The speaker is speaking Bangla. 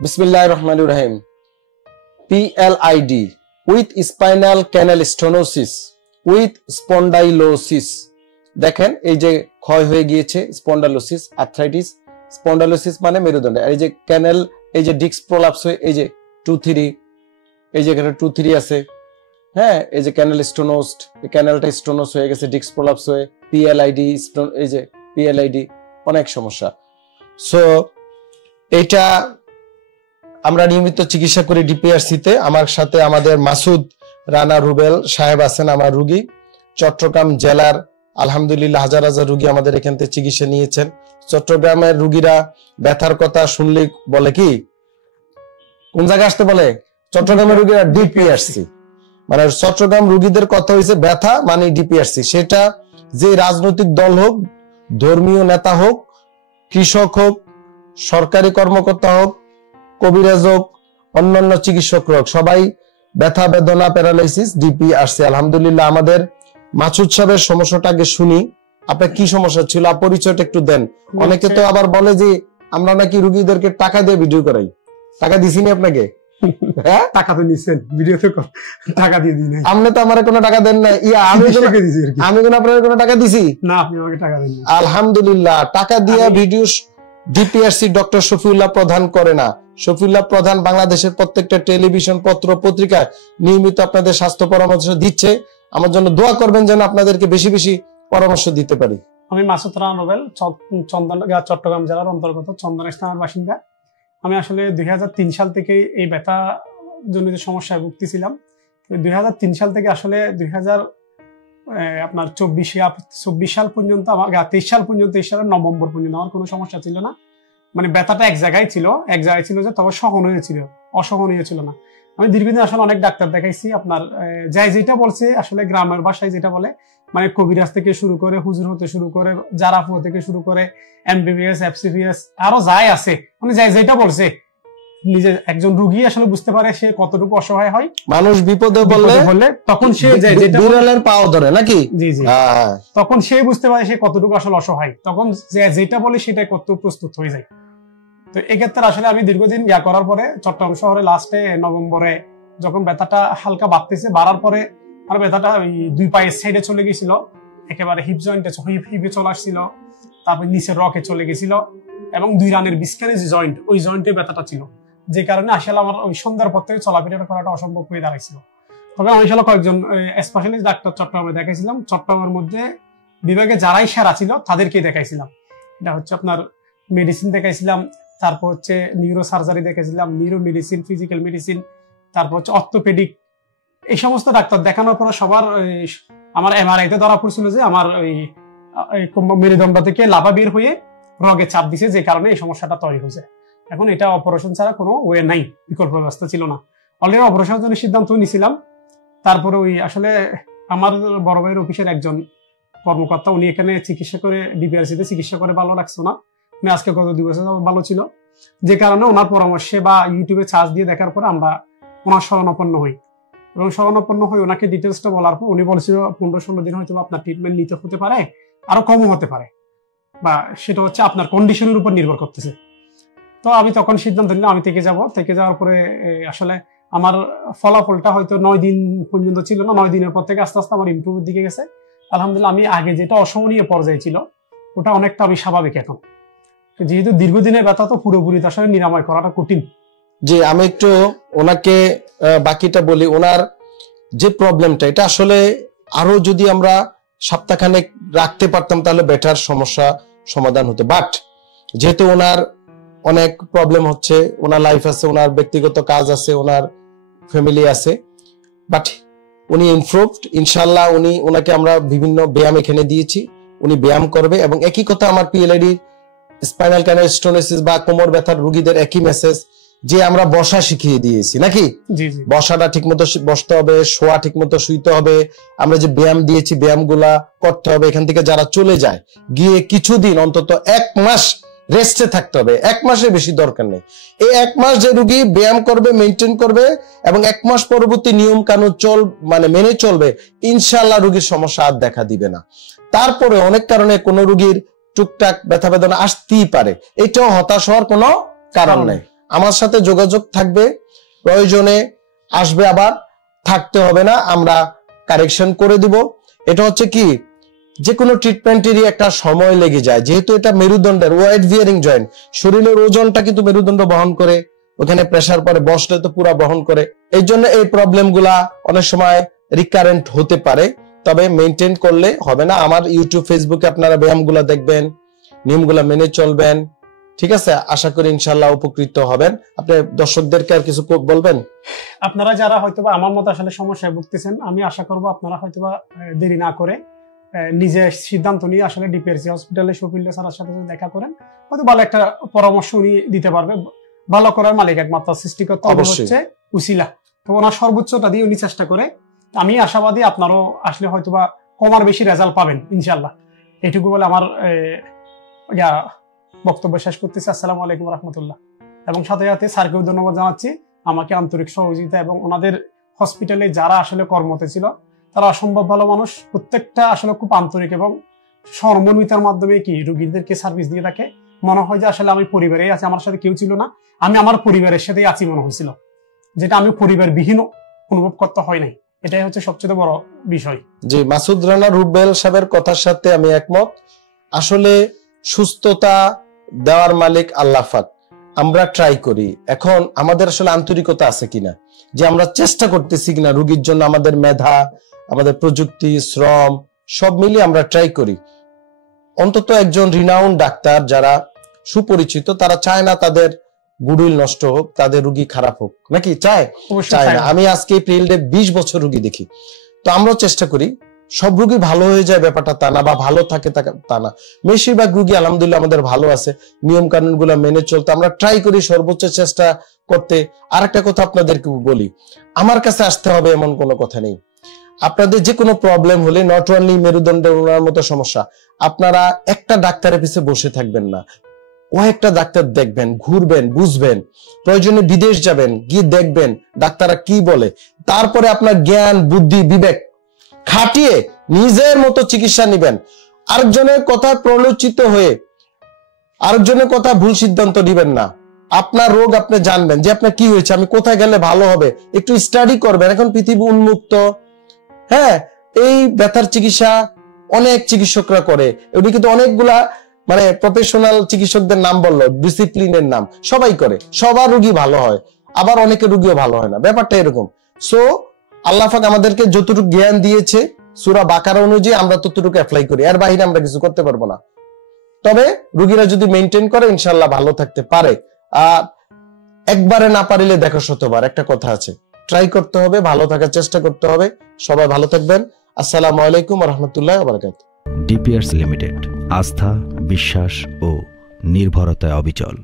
Bismillahirrahmanirrahim. PLID with spinal canal stenosis with spondylosis. দেখেন এই যে ক্ষয় হয়ে গিয়েছে, স্পন্ডাইলোসিস, আর্থ্রাইটিস। স্পন্ডাইলোসিস মানে মেরুদণ্ড, আর এই যে ক্যানেল, এই যে ডিস্ক প্রলাপস হয়ে এই যে 2-3, এই যে এখানে 2-3 আছে, হ্যাঁ, এই যে ক্যানেল স্টোনোসড, এই ক্যানেলটা স্টোনোস হয়ে গেছে, ডিস্ক প্রলাপস হয়ে PLID, এই যে PLID, অনেক সমস্যা। সো এটা আমরা নিয়মিত চিকিৎসা করি DPRC তে। আমার সাথে আমাদের মাসুদ রানা রুবেল সাহেব আছেন, আমার রোগী। চট্টগ্রাম জেলার আলহামদুলিল্লাহ হাজার হাজার রোগী আমাদের এখান থেকে চিকিৎসা নিয়েছেন। চট্টগ্রামের রোগীরা ব্যথার কথা শুনলে বলে কি, কোন জায়গায় আসতে বলে? চট্টগ্রামের রোগীরা DPRC, মানে চট্টগ্রাম রোগীদের কথা হয়েছে ব্যথা মানে DPRC। সেটা যে রাজনৈতিক দল হোক, ধর্মীয় নেতা হোক, কৃষক হোক, সরকারি কর্মকর্তা হোক, কবিরাজ হোক, অন্যান্য চিকিৎসক হোক, সবাই ব্যথা বেদনা প্যারালাইসিস DPRC। আলহামদুলিল্লাহ আমাদের মাসুদ সাহেবের সমস্যাটা আগে শুনি। আপনার কি সমস্যা ছিল, পরিচয়টা একটু দেন। অনেকে তো আবার বলে যে আমরা নাকি রোগীদেরকে টাকা দিয়ে ভিডিও করাই। টাকা দিছিনি আপনাকে? হ্যাঁ, টাকা তো নিছেন, ভিডিওতে টাকা দিয়ে দিই নাই। আপনি তো আমারে কোনো টাকা দেন না। আমি কোন আপনার কোনো টাকা দিছি না? আপনি আমাকে টাকা দেন। আলহামদুলিল্লাহ, টাকা দিয়ে ভিডিও DPRC ডক্টর শফিউল্লাহ প্রধান করে না। শফিউল্লাহ প্রধান বাংলাদেশের প্রত্যেকটা টেলিভিশন, পত্র, পত্রিকায় নিয়মিত আপনাদের স্বাস্থ্য পরামর্শ দিচ্ছে। আমার জন্য দোয়া করবেন যেন আপনাদেরকে বেশি বেশি পরামর্শ দিতে পারি। আমি মাসুদ রানা রুবেল, চট্টগ্রাম জেলার অন্তর্গত চন্দনা স্থানের বাসিন্দা। আমি আসলে 2003 সাল থেকে এই ব্যথা জনিত সমস্যায় ভুগতেছিলাম। 2003 সাল থেকে আসলে 24 সাল পর্যন্ত, আমার 23 সাল পর্যন্ত, 23 সালের নভেম্বর পর্যন্ত আমার কোনো সমস্যা ছিল না। মানে ব্যথাটা এক জায়গায় ছিল যে, তবে সহনীয় ছিল, অসহনীয় ছিল না। আমি দীর্ঘদিন আসলে অনেক ডাক্তার দেখাইছি। আপনার যেটা বলছে আসলে গ্রামের ভাষায় যেটা বলে, মানে কবিরাজ থেকে শুরু করে, হুজুর হতে শুরু করে, জারাফু থেকে শুরু করে, MBBS, FCPS, আরো যাই আছে, মানে যেটা বলছে, নিজে একজন রোগী আসলে বুঝতে পারে সে কতটুকু অসহায় হয়। মানুষ বিপদে বললে তখন সে বিড়ালের পাও ধরে নাকি? জি জি, তখন সে বুঝতে পারে সে কতটুকু আসলে অসহায়, তখন যেটা বলে সেটা করতে প্রস্তুত হয়ে যায়। তো এক্ষেত্রে আসলে আমি দীর্ঘদিন করার পরে চট্টগ্রাম শহরে লাস্টে নভেম্বরে যখন ব্যথাটা হালকা বাড়তেছে, বাড়ার পরে আর ব্যথাটা ওই 2 পায়ের সাইডে চলে গেছিল, একেবারে হিপ জয়েন্টে, হিপে চলে আসছিল, তারপর নিচের রকে চলে গেছিল, এবং 2 রানের বিস্কারে যে জয়েন্ট, ওই জয়েন্টে ব্যথাটা ছিল, যে কারণে আসলে আমার ওই সন্ধ্যার পর থেকে চলাফেরা করাটা অসম্ভব হয়ে দাঁড়াইছিল। তবে আমি আসলে কয়েকজন স্পেশালিস্ট ডাক্তার চট্টগ্রামে দেখাইছিলাম। চট্টগ্রামের মধ্যে বিভাগে যারাই সেরা ছিল তাদেরকে দেখাইছিলাম। এটা হচ্ছে আপনার মেডিসিন দেখাইছিলাম, তারপর হচ্ছে নিউরো সার্জারি দেখাইছিলাম, নিউরো মেডিসিন, ফিজিক্যাল মেডিসিন, তারপর হচ্ছে অর্থোপেডিক। এই সমস্ত ডাক্তার দেখানোর পর সবার আমার MRI তে ধরা পড়ছিল যে আমার ওই মেরুদণ্ড থেকে লাভা বের হয়ে রগে চাপ দিছে, যে কারণে এই সমস্যাটা তৈরি হয়েছে। এখন এটা অপারেশন ছাড়া কোনো ওয়ে নাই, বিকল্প ব্যবস্থা ছিল না। অলরেডি অপারেশনের জন্য সিদ্ধান্ত নিয়েছিলাম। তারপরে ওই আসলে আমার বড় ভাইয়ের অফিসের একজন কর্মকর্তা, উনি এখানে চিকিৎসা করে, DPRC তে চিকিৎসা করে ভালো লাগছে না, উনি আজকে গত 2 বছর ভালো ছিল, যে কারণে ওনার পরামর্শে বা ইউটিউবে সার্চ দিয়ে দেখার পরে আমরা ওনার শরণাপন্ন হই, এবং শরণাপন্ন হয়ে ওনাকে ডিটেলসটা বলার পর উনি বলছিল 15-16 দিন হয়তো আপনার ট্রিটমেন্ট নিতে হতে পারে, আরো কমও হতে পারে, বা সেটা হচ্ছে আপনার কন্ডিশনের উপর নির্ভর করতেছে। তো আমি তখন সিদ্ধান্ত নিলাম আমি থেকে যাব। থেকে যাওয়ার পরে আসলে আমার ফলাফলটা হয়তো 9 দিন পর্যন্ত ছিল না, 9 দিনের পর থেকে আস্তে আস্তে আমার ইমপ্রুভের দিকে গেছে। আলহামদুলিল্লাহ, আমি আগে যেটা অসহনীয় পর্যায়ে ছিল ওটা অনেকটা আমি স্বাভাবিক এখন। যেহেতু দীর্ঘদিনের ব্যথা, তো পুরোপুরি আসলে নিরাময় করাটা কঠিন। জি, আমি একটু ওনাকে বাকিটা বলি। ওনার যে প্রবলেমটা, এটা আসলে আরো যদি আমরা সপ্তাহখানেক রাখতে পারতাম তাহলে বেটার সমস্যা সমাধান হতো। বাট যেহেতু ওনার অনেক প্রবলেম হচ্ছে, ওনার লাইফ আছে, ওনার ব্যক্তিগত কাজ আছে, ওনার ফ্যামিলি আছে, বাট উনি ইমপ্রুভড ইনশাল্লাহ। ওনাকে আমরা বিভিন্ন ব্যায়াম এখানে দিয়েছি, উনি ব্যায়াম করবে। এবং একই কথা আমার PLID, স্পাইনাল ক্যানাল স্টোনোসিস বা কোমর ব্যথার রোগীদের একই মেসেজ, যে আমরা বসা শিখিয়ে দিয়েছি নাকি? বসাটা ঠিকমতো বসতে হবে, শোয়া ঠিকমতো শুইতে হবে, আমরা যে ব্যায়াম দিয়েছি ব্যায়ামগুলা করতে হবে। এখান থেকে যারা চলে যায়, গিয়ে কিছুদিন অন্তত 1 মাস রেস্টে থাকতে হবে, 1 মাসের বেশি দরকার নেই। এই 1 মাস যে রোগী ব্যায়াম করবে, মেনটেন করবে, এবং 1 মাস পরবর্তী নিয়ম কানুন মেনে চলবে, ইনশাআল্লাহ রোগীর সমস্যা আর দেখা দিবে না। তারপরে অনেক কারণে কোনো রোগীর টুকটাক ব্যথা বেদনা আসতেই পারে, এটাও হতাশ হওয়ার কোনো কারণ নাই। আমার সাথে যোগাযোগ থাকবে, প্রয়োজনে আসবে, আবার থাকতে হবে না, আমরা কারেকশন করে দিব। এটা হচ্ছে কি, যে কোনো ট্রিটমেন্টেরই একটা সময় লেগে যায়, যেহেতু এটা মেরুদণ্ডের ওয়েট বিয়ারিং জয়েন্ট, শরীরের ওজনটা কিন্তু মেরুদণ্ড বহন করে, ওখানে প্রেসার পরে বসলে তো পুরা বহন করে। এই জন্য এই প্রবলেম গুলা অনেক সময় রিকারেন্ট হতে পারে, তবে মেনটেন করলে হবে না। আমার ইউটিউব ফেসবুকে আপনারা ব্যায়ামগুলা দেখবেন, নিয়মগুলা মেনে চলবেন, ঠিক আছে? আশা করি ইনশাআল্লাহ উপকৃত হবেন। আপনি দর্শকদেরকে আর কিছু বলবেন? আপনারা যারা হয়তোবা আমার মতো আসলে সমস্যায় ভুগতেছেন, আমি আশা করব আপনারা হয়তোবা দেরি না করে নিজে সিদ্ধান্ত নিয়ে আসলে ডিপিআরসি হসপিটালে শফিউল্লাহ স্যারের সাথে দেখা করেন, হয়তো ভালো একটা পরামর্শ উনি দিতে পারবে। ভালো করার মালিক একমাত্র সৃষ্টিকর্তা হচ্ছে উসিলা, তো ওনার সর্বোচ্চটা দিয়ে উনি চেষ্টা করে। আমি আশাবাদী আপনারও আসলে হয়তোবা কম আর বেশি রেজাল্ট পাবেন ইনশাআল্লাহ। এটুকু বলে আমার বক্তব্য শেষ করতেছি। আসসালামু আলাইকুম রহমতুল্লাহ। এবং সাথে সাথে স্যারকেও ধন্যবাদ জানাচ্ছি আমাকে আন্তরিক সহযোগিতা, এবং ওনাদের হসপিটালে যারা আসলে কর্মতে ছিল তারা অসম্ভব ভালো মানুষ, প্রত্যেকটা আসলে খুব আন্তরিক এবং সহমর্মিতার মাধ্যমে কি রোগীদেরকে সার্ভিস দিয়ে থাকে। মনে হয় যে আসলে আমি পরিবারেই আছি, আমার সাথে কেউ ছিল না, আমি আমার পরিবারের সাথেই আছি মনে হয়েছিল, যেটা আমি পরিবার বিহীন অনুভব করতে হয় নাই। এটাই হচ্ছে সবচেয়ে বড় বিষয়। জি, মাসুদ রানা রুবেল সাহেবের কথার সাথে আমি একমত। আসলে সুস্থতা দেওয়ার মালিক আল্লাহ পাক, আমরা ট্রাই করি। এখন আমাদের আসলে আন্তরিকতা আছে কিনা, যে আমরা চেষ্টা করতেছি কিনা রোগীর জন্য, আমাদের মেধা, আমাদের প্রযুক্তি, শ্রম সব মিলিয়ে আমরা ট্রাই করি। অন্তত একজন রিনাউন্ড ডাক্তার যারা সুপরিচিত, তারা চায় না তাদের গুডউইল নষ্ট হোক, তাদের রোগী খারাপ হোক, নাকি চায়? চায় না। আমি আজকে ফিল্ডে 20 বছর রোগী দেখি, তো আমরাও চেষ্টা করি সব রোগী ভালো হয়ে যায় ব্যাপারটা তা না, বা ভালো থাকে তা না। বেশিরভাগ রোগী আলহামদুলিল্লাহ আমাদের ভালো আছে, নিয়ম কানুন গুলা মেনে চলতে আমরা ট্রাই করি, সর্বোচ্চ চেষ্টা করতে। আর একটা কথা আপনাদেরকে বলি, আমার কাছে আসতে হবে এমন কোনো কথা নেই। আপনাদের যে কোনো প্রবলেম হলে, নট অনলি মেরুদণ্ডের ওনার মতো সমস্যা, আপনারা একটা ডাক্তারের পিছে বসে থাকবেন না, ও একটা ডাক্তার দেখবেন, ঘুরবেন, বুঝবেন, প্রয়োজনে বিদেশ যাবেন, গিয়ে দেখবেন ডাক্তাররা কি বলে, তারপরে আপনার জ্ঞান, বুদ্ধি, বিবেক খাটিয়ে নিজের মতো চিকিৎসা নিবেন। আরেকজনের কথা প্রলোচিত হয়ে আরেকজনের কথা ভুল সিদ্ধান্ত নিবেন না। আপনার রোগ আপনি জানবেন যে আপনার কি হয়েছে, আমি কোথায় গেলে ভালো হবে, একটু স্টাডি করবেন। এখন পৃথিবী উন্মুক্ত, হ্যাঁ, এই ব্যথার চিকিৎসা অনেক চিকিৎসকরা করে, এগুলি কিন্তু অনেকগুলা মানে প্রফেশনাল চিকিৎসকদের নাম বললো, ডিসিপ্লিনের নাম, সবাই করে, সবার রোগী ভালো হয়, আবার অনেকের রোগীও ভালো হয় না, ব্যাপারটা এরকম। সো আল্লাহ পাক আমাদেরকে যতটুকু জ্ঞান দিয়েছে সূরা বাকারা অনুযায়ী আমরা ততটুকু অ্যাপ্লাই করি, এর বাইরে আমরা কিছু করতে পারবো না। তবে রোগীরা যদি মেনটেন করে ইনশাআল্লাহ ভালো থাকতে পারে। আর একবারে না পারিলে দেখো শতবার, একটা কথা আছে, ট্রাই করতে হবে, ভালো থাকার চেষ্টা করতে হবে। সবাই ভালো থাকবেন। আসসালামু আলাইকুম ওয়া রাহমাতুল্লাহি ওয়া বারাকাতুহু। ডিপিআরস লিমিটেড, আস্থা, বিশ্বাস ও নির্ভরতায় অবিচল।